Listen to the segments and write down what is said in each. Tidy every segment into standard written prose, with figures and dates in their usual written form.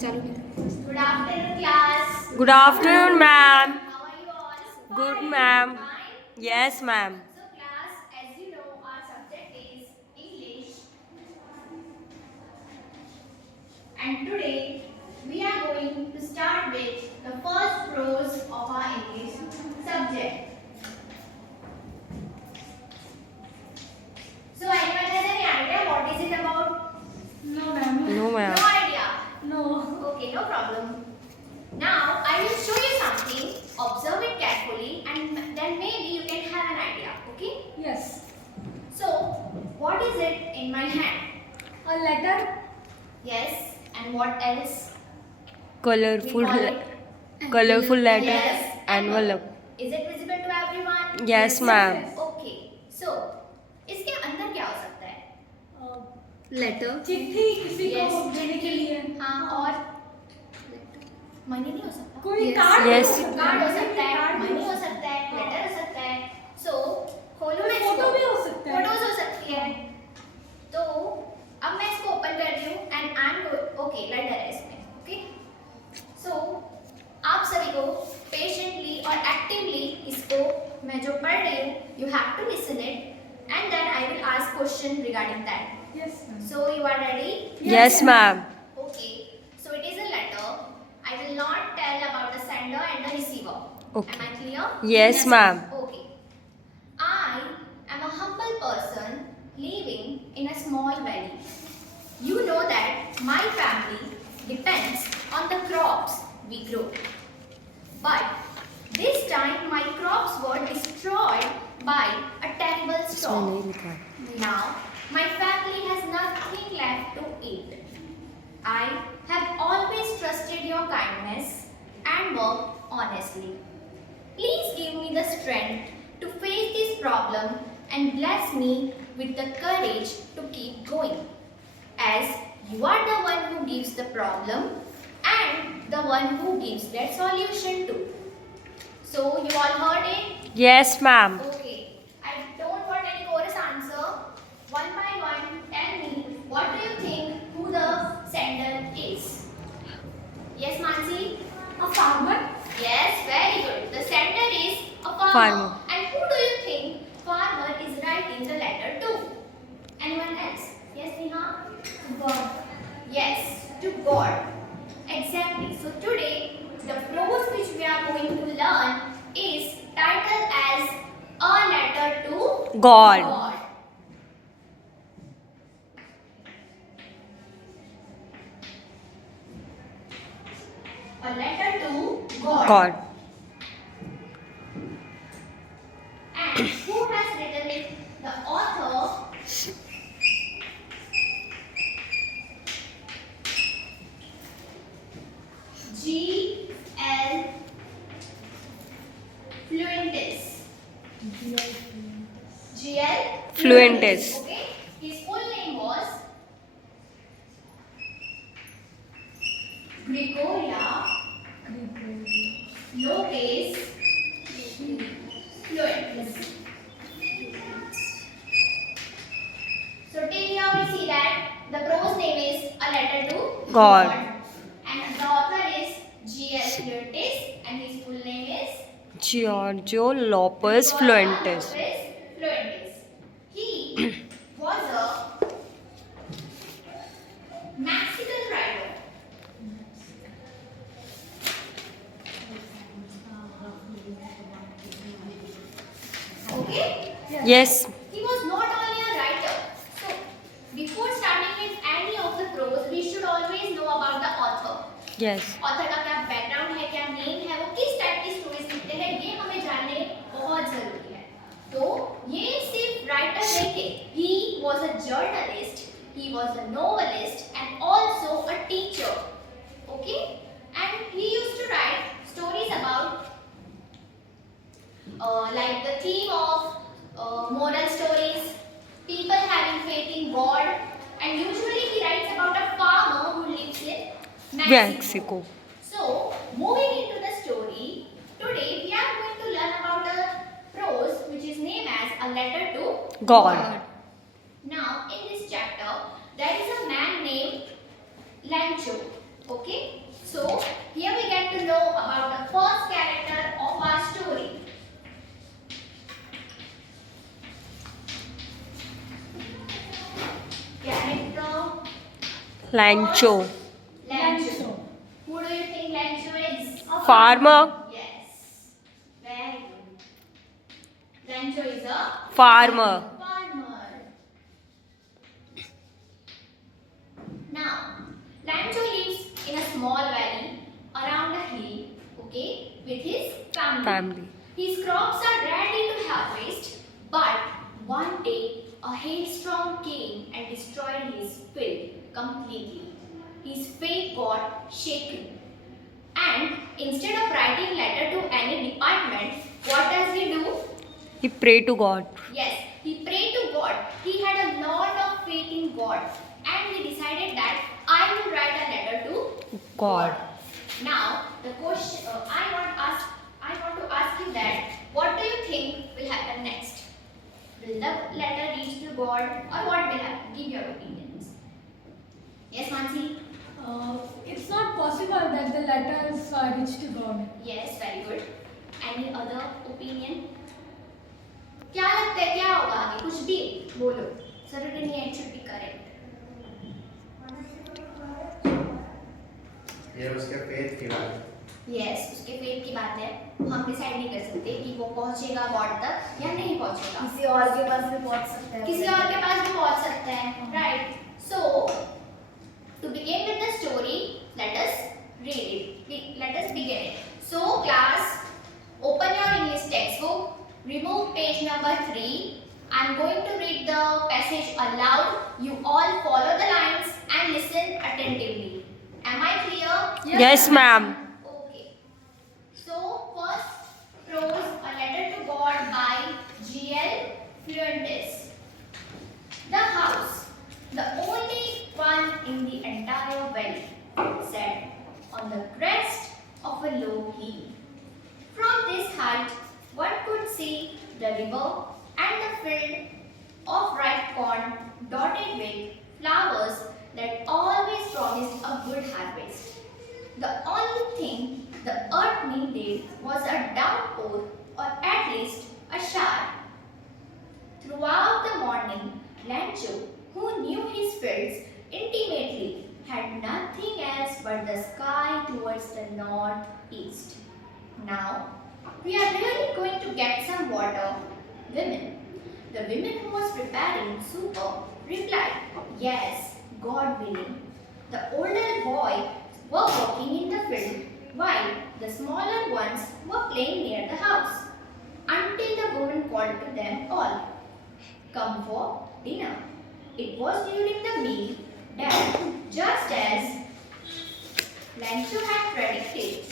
Good afternoon, class. Good afternoon, ma'am. How are you all? Good, ma'am. Fine. Yes, ma'am. So, class, as you know, our subject is English, and today we are going to start with the first prose of our English subject. So, anyone has any idea what is it about? No, ma'am. No, ma'am. No idea. No. Okay, no problem. Now, I will show you something. Observe it carefully, and then maybe you can have an idea. Okay? Yes. So, what is it in my hand? A letter. Yes. And what else? Colorful, We call it colorful letter. yes. Envelope. Is it visible to everyone? Yes, ma'am. Yes. Okay. So, इसके अंदर क्या हो सकता है? Letter. चिट्ठी किसी Yes, को देने के लिए. हाँ और मनी नहीं हो सकता? कोई Yes. Card Yes. कार्ड हो सकता है, कार्ड मनी हो सकता है, लेटर हो सकता है. So, खोलो मैं फोटो इसको. भी हो सकता है. फोटोज हो सकती है. तो अब मैं इसको ओपन कर रही हूँ and I am okay letter है इसमें. ओके सो आप सभी को पेशेंटली और एक्टिवली इसको मैं जो पढ़ रही हूँ you have to listen it and then I will ask question regarding that. Yes, ma'am. So you are ready? Yes, ma'am. Okay, so it is a letter. I will not tell about the sender and the receiver. Okay. Am I clear? Yes, ma'am. Okay. I am a humble person living in a small valley. You know that my family depends on the crops we grow. But this time my crops were destroyed by a terrible इसमें storm. नहीं लिखा है. Now, my family has nothing left to eat. I have always trusted your kindness and worked honestly. Please give me the strength to face this problem and bless me with the courage to keep going. As you are the one who gives the problem and the one who gives that solution too. So, you all heard it? Yes, ma'am. Okay, I don't want any chorus answer. One by one, tell me what do you think who the sender is? Yes, Mansi? A farmer. Yes, very good. The sender is a farmer. Farmer. And who do you think farmer is writing the letter to? Anyone else? Yes, Neha? God. Yes, to God. Exactly. So today, the prose which we are going to learn is titled as A Letter to God. A letter to God. God. And who has written it? The author. G.L. Fluentis. G.L. Fluentis. Okay. His full name was Gregoria Lopez Fluentis. So till here we see that the prose name is A Letter to God. and the author is G.L. Fluentis and his full name is Giorgio Lopez Fluentis. Fluentis. He was a Mexican writer. Okay? Yes. He was not only a writer. So, before starting with any of the prose, we should always know about the author. Yes. Author का क्या background है, क्या name है, वो किस type की stories लिखते हैं, ये हमें जानने बहुत जरूरी है. तो ये सिर्फ राइटर नहीं थे. He was a journalist, he was a novelist and also a teacher. Okay and he used to write stories about like the theme of moral stories, people having faith in God, and usually he writes about a farmer who lives in Mexico. So, moving into the story, today we are going to learn about a prose which is named as A Letter to God. Now, in this chapter, there is a man named Lancho. Okay? So, here we get to know about the first character of our story. Character Lancho. Lancho. Who do you think Lancho is? Farmer. Yes. Very good. Lancho is a Farmer. farmer. Now, Lancho lives in a small valley around a hill, okay, with his family. His crops are ready to harvest, but one day a hailstorm came and destroyed his field completely. His faith got shaken. And instead of writing letter to any department, what does he do? He pray to God. Yes, he prayed to God. He had a lot of faith in God, and he decided that I will write a letter to God. Now, the question I want to ask you that what do you think will happen next? Will the letter reach to God, or what will happen? Give your opinions. Yes, Mansi. It's not possible that the letters reach to God. Yes, very good. Any other opinion? क्या लगता है क्या होगा आगे कुछ भी बोलो जरूरी नहीं है it should be correct. ये उसके फेथ की बात है। Yes, उसके फेथ की बात है. हम डिसाइड नहीं कर सकते कि वो पहुंचेगा गॉड तक या नहीं पहुंचेगा. किसी और के पास भी पहुंच सकता है. किसी और के पास भी पहुंच सकता है. Right. So, to begin with the story, let us read it. Let us begin it. So, class, open your English textbook. Remove page number 3. I am going to read the passage aloud. You all follow the lines and listen attentively. Am I clear? Yes, ma'am. Okay. So, first prose, a letter to God by G.L. Fuentes. The house, the only one in the entire valley, sat on the crest of a low hill. From this height, one could see the river and the field of ripe corn dotted with flowers that always promised a good harvest. The only thing the earth needed was a downpour or at least a shower. Throughout the morning, Lancho, who knew his fields intimately, had nothing else but the sky towards the northeast. Now, we are really going to get some water, women. The woman who was preparing supper replied, yes, God willing. The older boys were working in the field while the smaller ones were playing near the house until the woman called to them all, come for dinner. It was during the meal that, just as Lancho had predicted,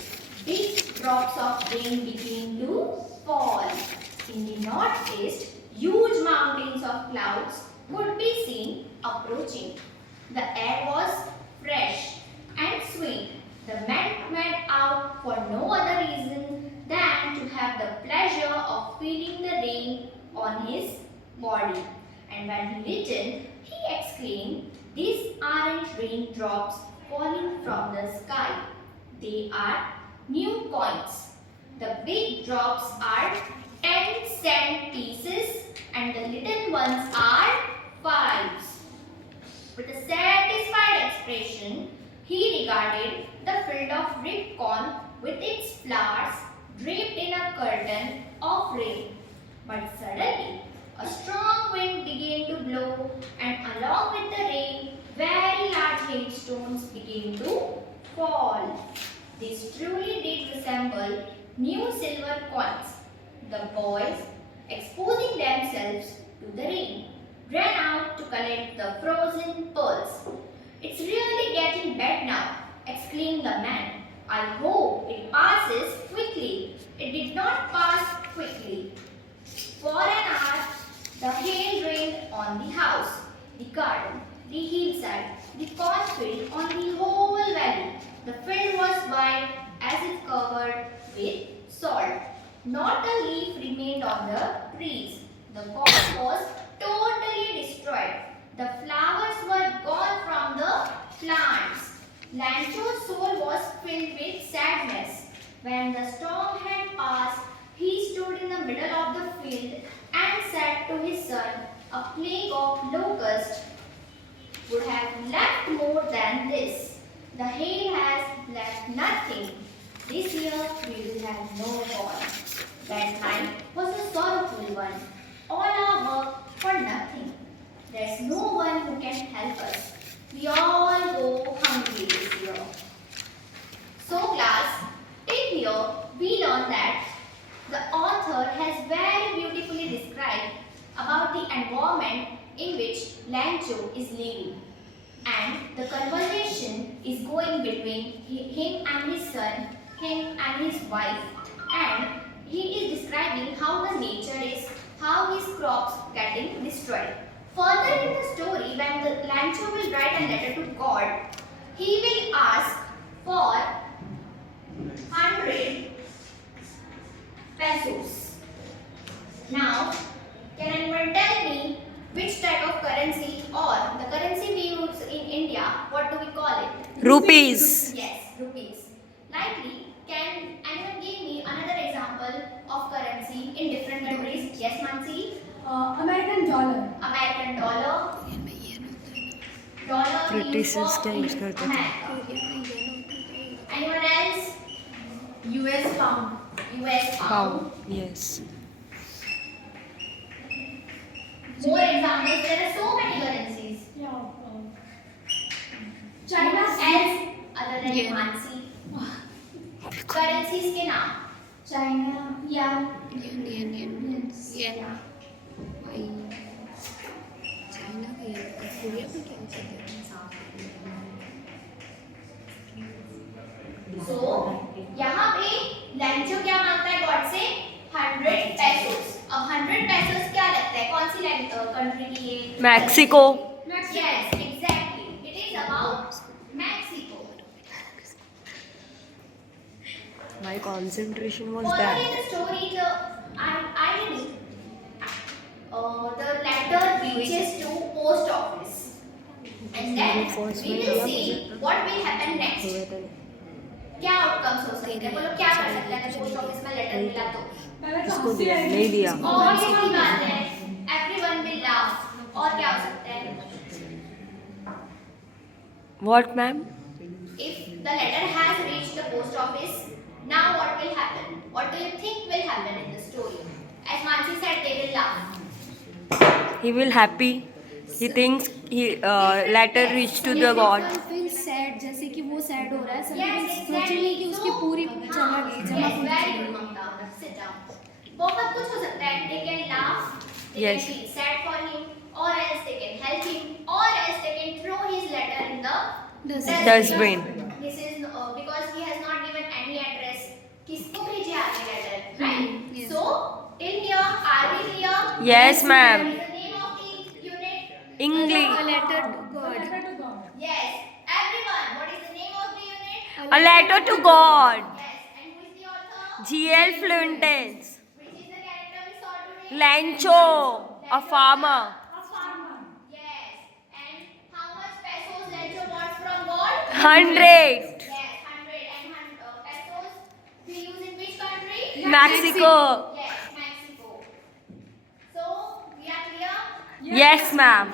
big drops of rain began to fall. In the northeast, huge mountains of clouds could be seen approaching. The air was fresh and sweet. The man went out for no other reason than to have the pleasure of feeling the rain on his body. And when he returned, he exclaimed, these aren't raindrops falling from the sky. They are new coins. The big drops are 10-cent pieces and the little ones are fives. With a satisfied expression, he regarded the field of ripe corn with its flowers draped in a curtain of rain. But suddenly, a strong wind began to blow, and along with the rain, very large hailstones began to fall. These truly did resemble new silver coins. The boys, exposing themselves to the rain, ran out to collect the frozen pearls. It's really getting bad now, exclaimed the man. I hope it passes quickly. It did not pass quickly. For an hour, the hail rained on the house, the garden, the hillside, the cornfield, on the whole valley. The field was white as if covered with salt. Not a leaf remained on the trees. The corn was totally destroyed. The flowers were gone from the plants. Lancho's soul was filled When the storm had passed, he stood in the middle of the field and said to his son, "A plague of locusts would have left more than this. The hail has left nothing. This year we will have no corn." That night was a sorrowful one. All our work for nothing. There's no one who can help us. We all go hungry this year. So class, till here we learn that the author has very beautifully described about the environment in which Lancho is living, and the conversation is going between him and his son, him and his wife, and he is describing how the nature is, how his crops getting destroyed. Further in the story, when the Lancho will write a letter to God, he will ask for 100 pesos. Now, can anyone tell me which type of currency or the currency we use in India, what do we call it? Rupees. Yes, rupees. Likely, can anyone give me another example of currency in different countries? Yes, Mansi? American dollar. American dollar. Dollar we use British for क्या use करते थे? America. Anyone else? US pound. US How? pound. Yes. More examples. There are so many currencies. Yeah. China. Else other than Mansi. Currencies के नाम. China. Yeah. So यहाँ पे लैंचो क्या मांगता है गॉड से 100 pesos. अब 100 pesos क्या लगता है? कौन सी कंट्री की ये? Mexico. Yes, exactly. It is about Mexico. My concentration was Further that. in the story, the letter reaches to post office, and then we will see what will happen next. क्या outcomes हो सकते हैं? बोलो क्या कर सकते हैं? Post office में लेटर मिला तो पहले तो इसको हंसी दिया आएगी। नहीं दिया और ये बात है, everyone will laugh. और क्या हो सकता है? What, ma'am? If the letter has reached the post office, now what will happen? What do you think will happen in the story? As Mansi said, they will laugh. He will happy. He thinks he letter reached to the God. Feel sad, जैसे कि वो sad हो रहा है, सभी Yes, सोचेंगे कि उसकी पूरी चला गई, जमा पूरी very चली good, गई। Mamta. Sit down. बहुत कुछ हो सकता है. They can laugh. They Yes. can feel sad for him, or else they can help him, or else they can throw his letter in the Dustbin. This is because he has not given any address. किसको भेजे आपने letter, right? Yes. So till here, are we clear? Yes, ma'am. What is the name of the unit? English. A letter to God. Letter to God. Yes, everyone. What is the name of the unit? A letter to God. Yes, and who is the author? G.L. Flintons. Which is the character we saw today? Lancho, a farmer. A farmer. Yes, and how much pesos Lancho wants from God? 100. Yes, 100 and pesos we use in which country? Mexico. Yes, Mexico. So we are clear? Yes, ma'am.